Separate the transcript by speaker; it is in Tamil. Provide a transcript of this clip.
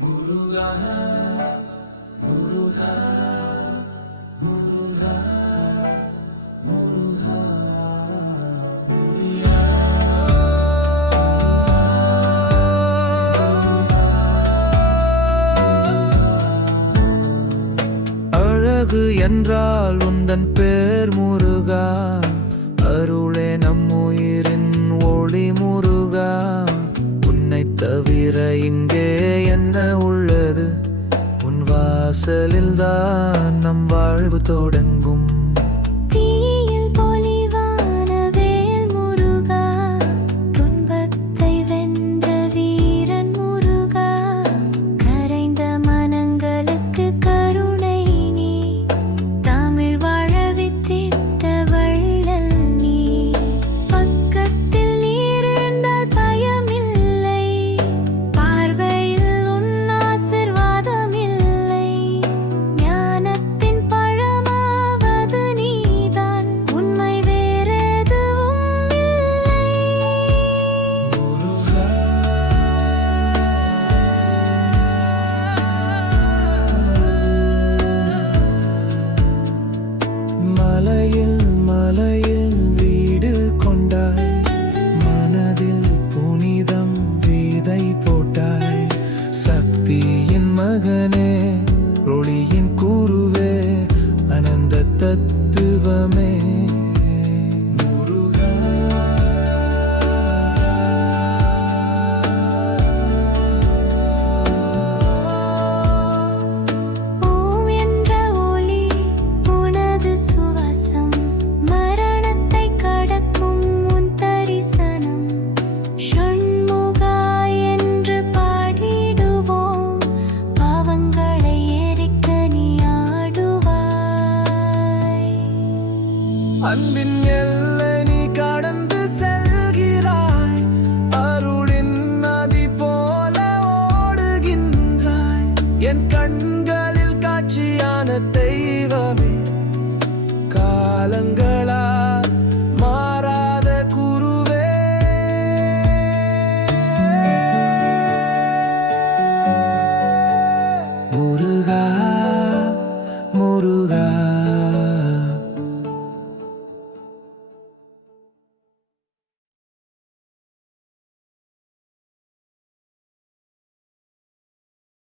Speaker 1: முருகா முருகா முருகா முருகா அழகு என்றால் உந்தன் பேர் முருகா அருளே நம் உயிரின் ஒளி முருகா. உன்னை தவிர இங்கே என்ன உள்ளது? உன் வாசலில் தான் நம் வாழ்வு தொடங்கும். மகனே ஒளியின் கூறுவே அனந்த தத்துவமே. அன்பின் எல்லை நீ கடந்து செல்கிறாய். அருளின் நதி போல ஓடுகின்றாய். என் கண்